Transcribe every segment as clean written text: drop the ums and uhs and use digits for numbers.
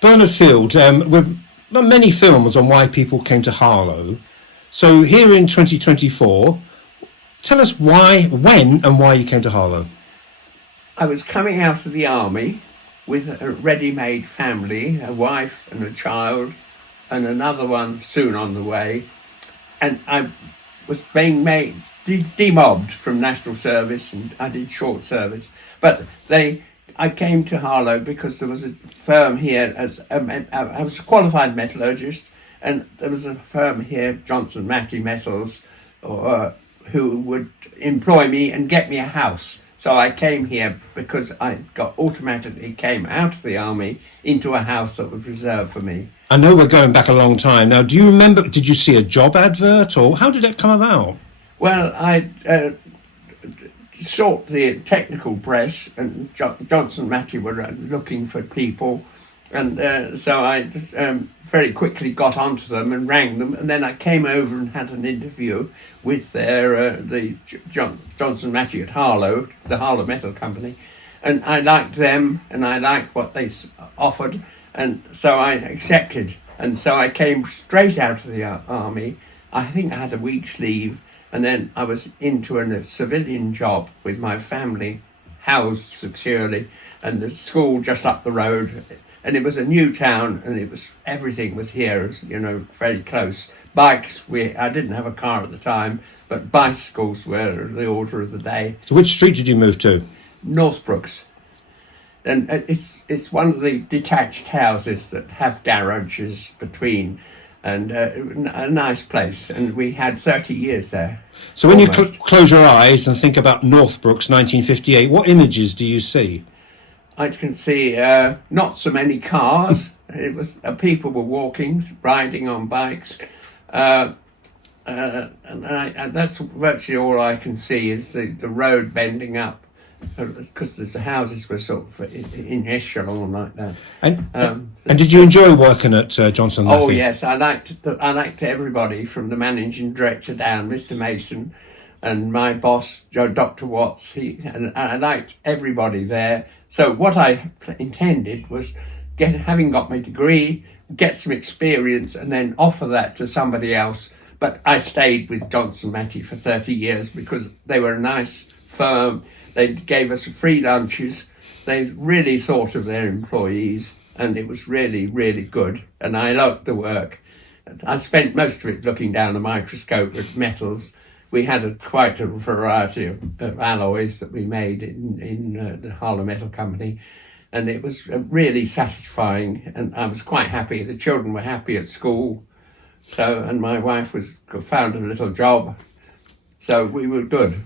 Bernard Field, with many films on why people came to Harlow. So here in 2024, tell us why, when, and why you came to Harlow. I was coming out of the army with a ready-made family, a wife and a child, and another one soon on the way. And I was being made demobbed from national service, and I did short service. But I came to Harlow because there was a firm here. I was a qualified metallurgist, and there was a firm here, Johnson Matthey Metals, who would employ me and get me a house. So I came here because I automatically came out of the army into a house that was reserved for me. I know we're going back a long time. Now, do you remember, did you see a job advert, or how did it come about? Well, I sought the technical press, and Johnson Matthey were looking for people. And so I very quickly got onto them and rang them, and then I came over and had an interview with the Johnson Matthey at Harlow, the Harlow Metal Company, and I liked them and I liked what they offered, and so I accepted. And so I came straight out of the army. I think I had a week's leave, and then I was into a civilian job with my family, housed securely, and the school just up the road. And it was a new town, and everything was here, very close. Bikes, I didn't have a car at the time, but bicycles were the order of the day. So which street did you move to? Northbrooks. And it's one of the detached houses that have garages between, and a nice place. And we had 30 years there. So when you close your eyes and think about Northbrooks 1958, what images do you see? I can see not so many cars. It was people were walking, riding on bikes, and that's virtually all I can see is the road bending up, because the houses were sort of in echelon like that. And did you enjoy working at Johnson Matthey? Oh yes, I liked everybody from the managing director down, Mr. Mason, and my boss, Dr. Watts. And I liked everybody there. So what I intended was, having got my degree, get some experience, and then offer that to somebody else. But I stayed with Johnson Matthey for 30 years because they were a nice firm. They gave us free lunches. They really thought of their employees, and it was really, really good. And I liked the work. I spent most of it looking down a microscope at metals. We had quite a variety of alloys that we made in the Harlow Metal Company, and it was really satisfying, and I was quite happy. The children were happy at school, and my wife found a little job, so we were good.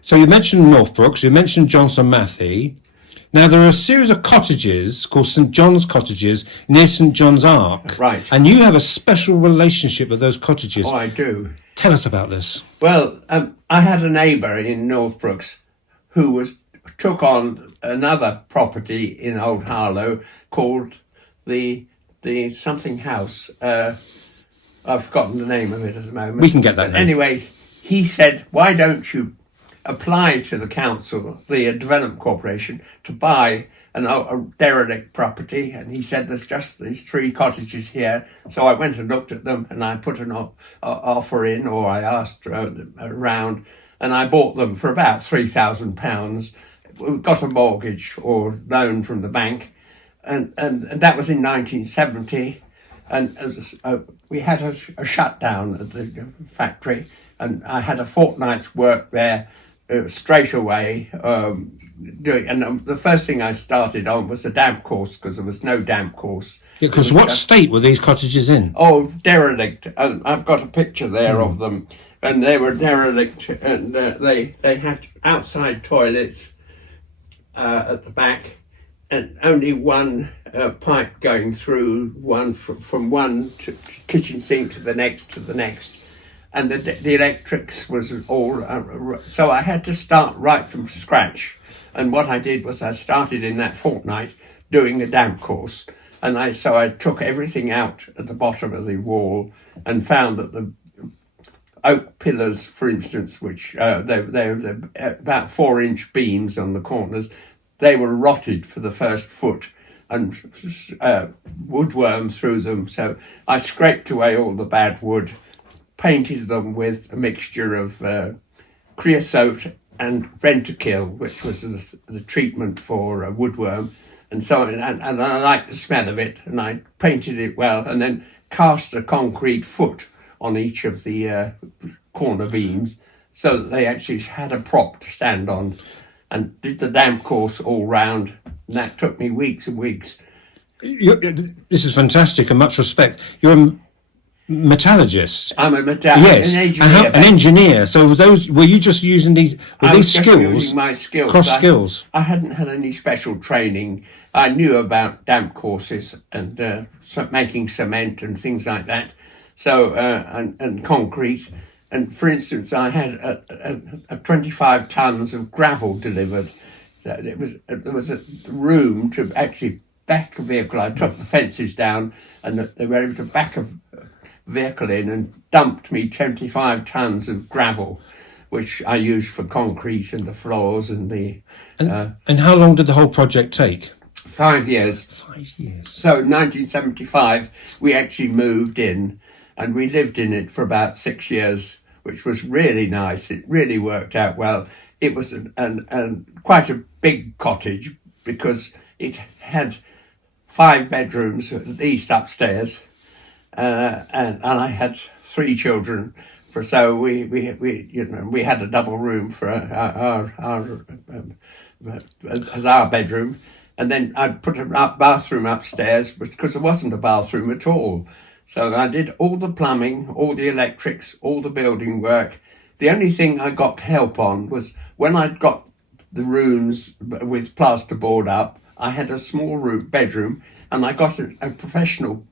So you mentioned Northbrooks, you mentioned Johnson Matthey. Now there are a series of cottages called St John's Cottages near St John's Ark. Right. And you have a special relationship with those cottages. Oh, I do. Tell us about this. Well, I had a neighbour in Northbrooks who took on another property in Old Harlow called the something house. I've forgotten the name of it at the moment. We can get that. Anyway, he said, "Why don't you apply to the council, the Development Corporation, to buy a derelict property?" And he said, "There's just these 3 cottages here." So I went and looked at them, and I put an offer in, or I asked around, and I bought them for about £3,000. We got a mortgage or loan from the bank, and that was in 1970. And we had a shutdown at the factory, and I had a fortnight's work there. Straight away doing, and the first thing I started on was the damp course, because there was no damp course. Yeah, because what state were these cottages in? Oh, derelict. I've got a picture there of them, and they were derelict, and they had outside toilets at the back, and only one pipe going through, one from one kitchen sink to the next. And the electrics was all, so I had to start right from scratch. And what I did was I started in that fortnight doing a damp course. And so I took everything out at the bottom of the wall and found that the oak pillars, for instance, which they're about 4-inch beams on the corners, they were rotted for the first foot. and woodworm through them. So I scraped away all the bad wood, painted them with a mixture of creosote and Rentakill, which was the treatment for woodworm. And so, and I liked the smell of it, and I painted it well, and then cast a concrete foot on each of the corner beams, so that they actually had a prop to stand on, and did the damp course all round. And that took me weeks and weeks. This is fantastic, and much respect. You're a metallurgist. I'm an engineer. An engineer. So were you just using these skills? Using my skills. Cross skills. I hadn't had any special training. I knew about damp courses and making cement and things like that. So and concrete. And for instance, I had a 25 tons of gravel delivered. There was a room to actually back a vehicle. I took the fences down, and they were able to back a vehicle in and dumped me 25 tons of gravel, which I used for concrete and the floors and the. And how long did the whole project take? 5 years. 5 years. So in 1975, we actually moved in, and we lived in it for about 6 years, which was really nice. It really worked out well. It was quite a big cottage, because it had 5 bedrooms, at least upstairs, and I had 3 children. So we had a double room for as our bedroom, and then I put a bathroom upstairs because there wasn't a bathroom at all. So I did all the plumbing, all the electrics, all the building work. The only thing I got help on was when I'd got the rooms with plasterboard up, I had a small bedroom, and I got a professional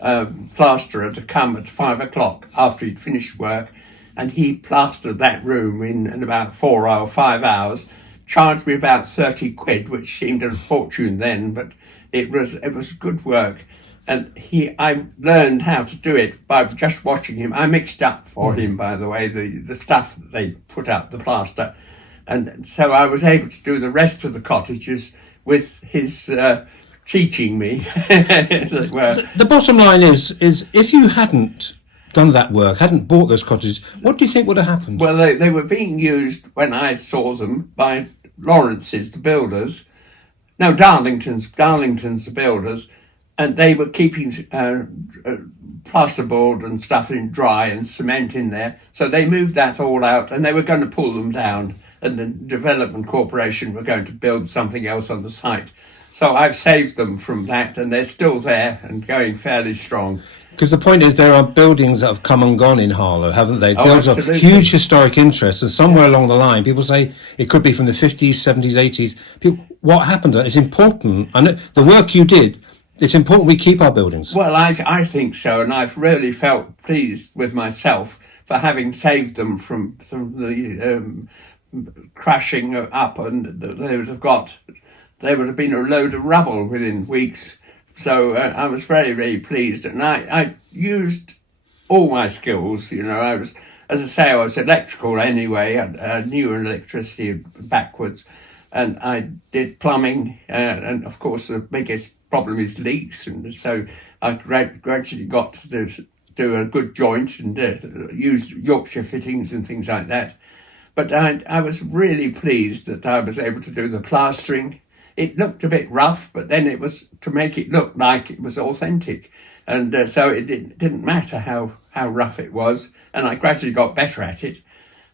plasterer to come at 5 o'clock after he'd finished work, and he plastered that room in about 4 or 5 hours, charged me about 30 quid, which seemed a fortune then, but it was good work. And I learned how to do it by just watching him. I mixed up for him, by the way, the stuff that they put up, the plaster. And so I was able to do the rest of the cottages with his teaching me, as it were. The bottom line is if you hadn't done that work, hadn't bought those cottages, what do you think would have happened? Well, they were being used, when I saw them, by Lawrence's, the builders. No, Darlington's the builders. And they were keeping plasterboard and stuff in dry and cement in there. So they moved that all out, and they were going to pull them down. And the Development Corporation were going to build something else on the site. So I've saved them from that, and they're still there and going fairly strong. Because the point is, there are buildings that have come and gone in Harlow, haven't they? Buildings of huge historic interest, and somewhere along the line, people say it could be from the 50s, 70s, 80s. What happened? It's important. And the work you did, it's important we keep our buildings. Well, I think so, and I've really felt pleased with myself for having saved them from the crashing up, and they would have been a load of rubble within weeks. So I was very, very pleased, and I used all my skills. I was, as I say, I was electrical anyway. I knew electricity backwards, and I did plumbing, and of course the biggest problem is leaks, and so I gradually got to do a good joint and use Yorkshire fittings and things like that. But I was really pleased that I was able to do the plastering. It looked a bit rough, but then it was to make it look like it was authentic, and so it didn't matter how rough it was, and I gradually got better at it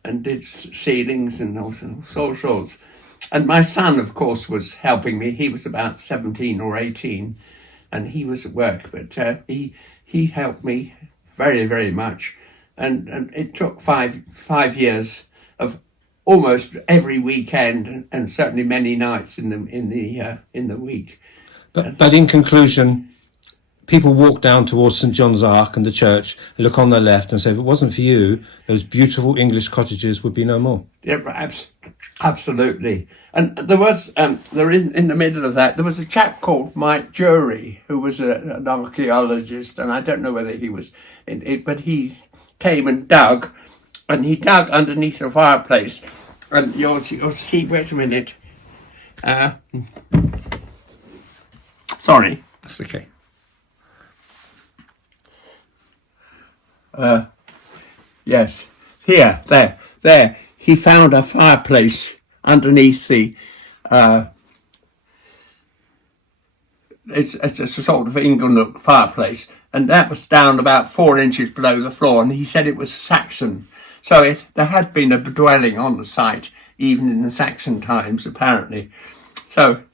and did ceilings and all sorts. And my son, of course, was helping me. He was about 17 or 18, and he was at work, but he helped me very, very much. And it took five years of almost every weekend, and certainly many nights in the week. But in conclusion, people walk down towards St John's Ark and the church, look on their left, and say, if it wasn't for you, those beautiful English cottages would be no more. Yeah, perhaps. Absolutely. And there was, in the middle of that, there was a chap called Mike Jury, who was an archaeologist, and I don't know whether he was in it, but he came and dug underneath the fireplace. And you'll see, wait a minute. Sorry. That's okay. Yes. Here, there. He found a fireplace underneath the. It's a sort of inglenook fireplace, and that was down about 4 inches below the floor. And he said it was Saxon, so there had been a dwelling on the site even in the Saxon times, apparently. So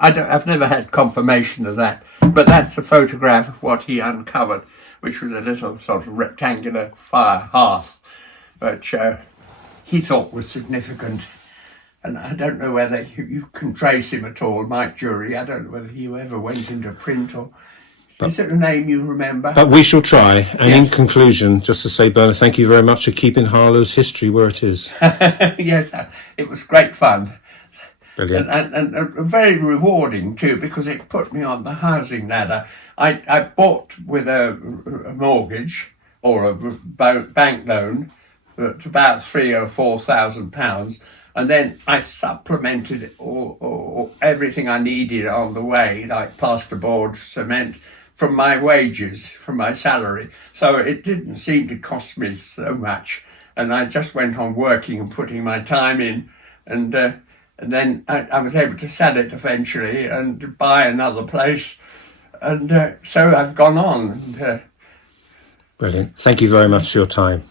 I've never had confirmation of that, but that's a photograph of what he uncovered, which was a little sort of rectangular fire hearth, which he thought was significant. And I don't know whether you can trace him at all, Mike Jury. I don't know whether he ever went into print or... Is it a name you remember? But we shall try. And in Yes. conclusion, just to say, Bernard, thank you very much for keeping Harlow's history where it is. Yes, it was great fun. Brilliant. And very rewarding too, because it put me on the housing ladder. I bought with a mortgage or a bank loan at about £3,000 or £4,000, and then I supplemented all everything I needed on the way, like plasterboard, cement, from my wages, from my salary. So it didn't seem to cost me so much, and I just went on working and putting my time in, and then I was able to sell it eventually and buy another place, and so I've gone on. And, Brilliant. Thank you very much for your time.